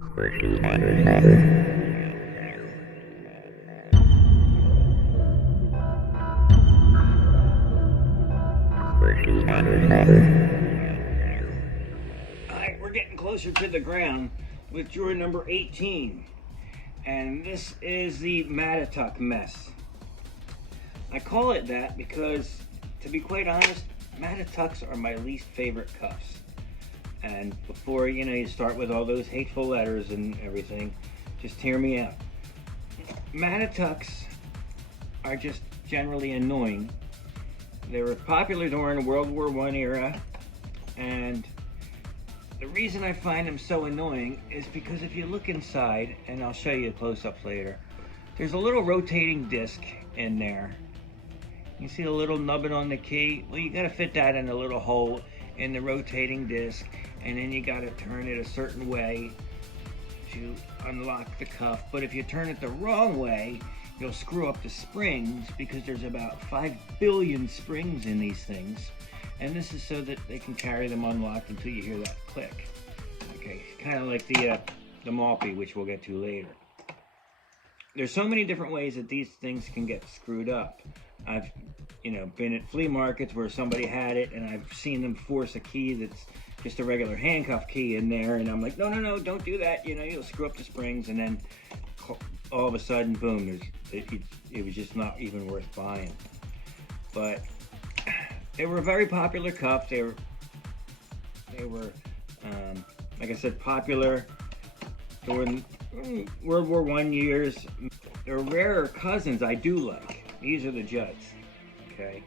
Alright, we're getting closer to the ground with drawer number 18. And this is the Mattatuck mess. I call it that because, to be quite honest, Mattatucks are my least favorite cuffs. And before, you start with all those hateful letters and everything, just hear me out. Mattatucks are just generally annoying. They were popular during the World War I era, and the reason I find them so annoying is because if you look inside, and I'll show you close-ups later, there's a little rotating disc in there. You see a little nubbin on the key? Well, you gotta fit that in a little hole in the rotating disc, and then you gotta turn it a certain way to unlock the cuff. But if you turn it the wrong way, you'll screw up the springs, because there's about 5 billion springs in these things. And this is so that they can carry them unlocked until you hear that click. Okay, kind of like the Malpy, which we'll get to later. There's so many different ways that these things can get screwed up. I've, been at flea markets where somebody had it, and I've seen them force a key that's just a regular handcuff key in there, and I'm like, no, don't do that. You'll screw up the springs, and then all of a sudden, boom, it was just not even worth buying. But they were a very popular cuff. They were like I said, popular during World War I years. Their rarer cousins I do like. These are the Judds, okay?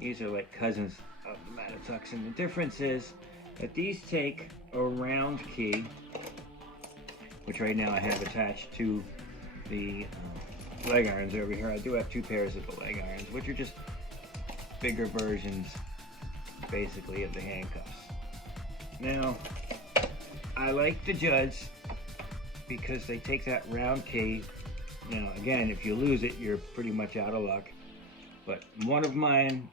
These are like cousins of the Mattatucks, and the difference is that these take a round key, which right now I have attached to the leg irons over here. I do have 2 pairs of the leg irons, which are just bigger versions, basically, of the handcuffs. Now, I like the Judds because they take that round key. Now, again, if you lose it, you're pretty much out of luck. But one of mine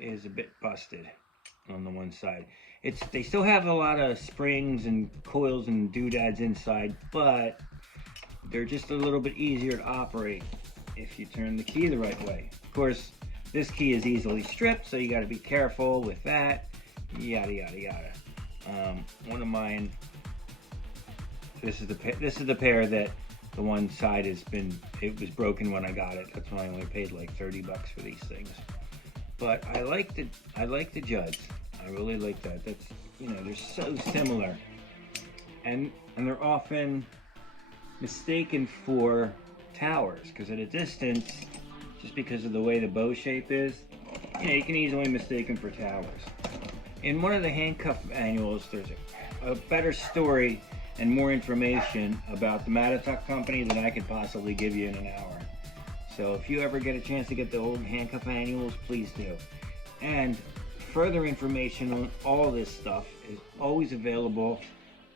is a bit busted on the one side. They still have a lot of springs and coils and doodads inside, but they're just a little bit easier to operate if you turn the key the right way. Of course, this key is easily stripped, so you got to be careful with that. Yada yada yada. One of mine. This is the pair that the one side it was broken when I got it. That's why I only paid like $30 for these things. But I like the Judds. I really like that. That's they're so similar, and they're often mistaken for towers, because at a distance, just because of the way the bow shape is, you can easily mistake them for towers. In one of the handcuff manuals, there's a better story and more information about the Mattatuck company than I could possibly give you in an hour. So if you ever get a chance to get the old handcuff manuals, please do. And further information on all this stuff is always available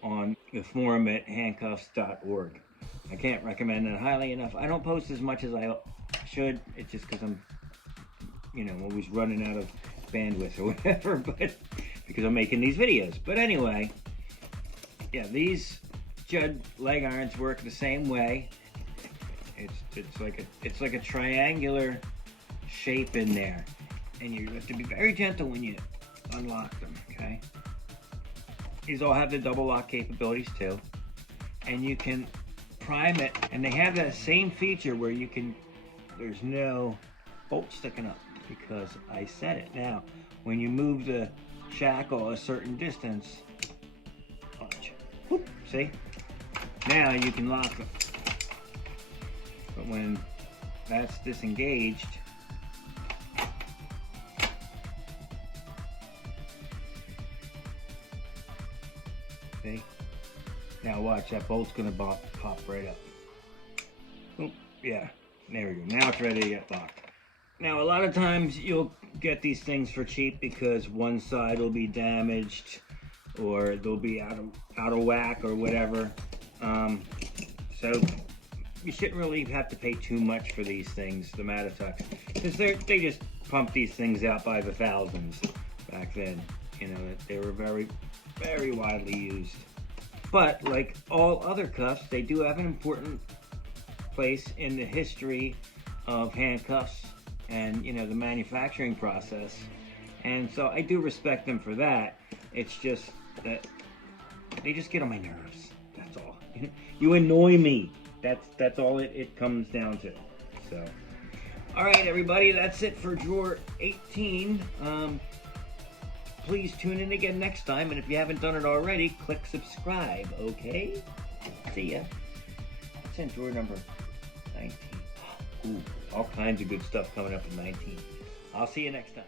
on the forum at handcuffs.org. I can't recommend that highly enough. I don't post as much as I should. It's just because I'm, always running out of bandwidth or whatever, but because I'm making these videos. But anyway, yeah, these Judd leg irons work the same way. It's like a triangular shape in there, and you have to be very gentle when you unlock them. Okay. These all have the double lock capabilities too, and you can prime it, and they have that same feature where there's no bolt sticking up because I set it. Now, when you move the shackle a certain distance, watch, whoop, see? Now you can lock them. But when that's disengaged, see? Now watch, that bolt's gonna pop right up. Oh, yeah, there we go. Now it's ready to get locked. Now a lot of times you'll get these things for cheap because one side will be damaged or they'll be out of whack or whatever. So you shouldn't really have to pay too much for these things, the Mattatucks, because they just pump these things out by the thousands back then. They were very, very widely used. But like all other cuffs, they do have an important place in the history of handcuffs and, you know, the manufacturing process. And so I do respect them for that. It's just that they just get on my nerves. That's all. You annoy me. That's all it comes down to. So, all right, everybody, that's it for drawer 18. Please tune in again next time, and if you haven't done it already, click subscribe, okay? See ya. It's in drawer number 19. Ooh, all kinds of good stuff coming up in 19. I'll see you next time.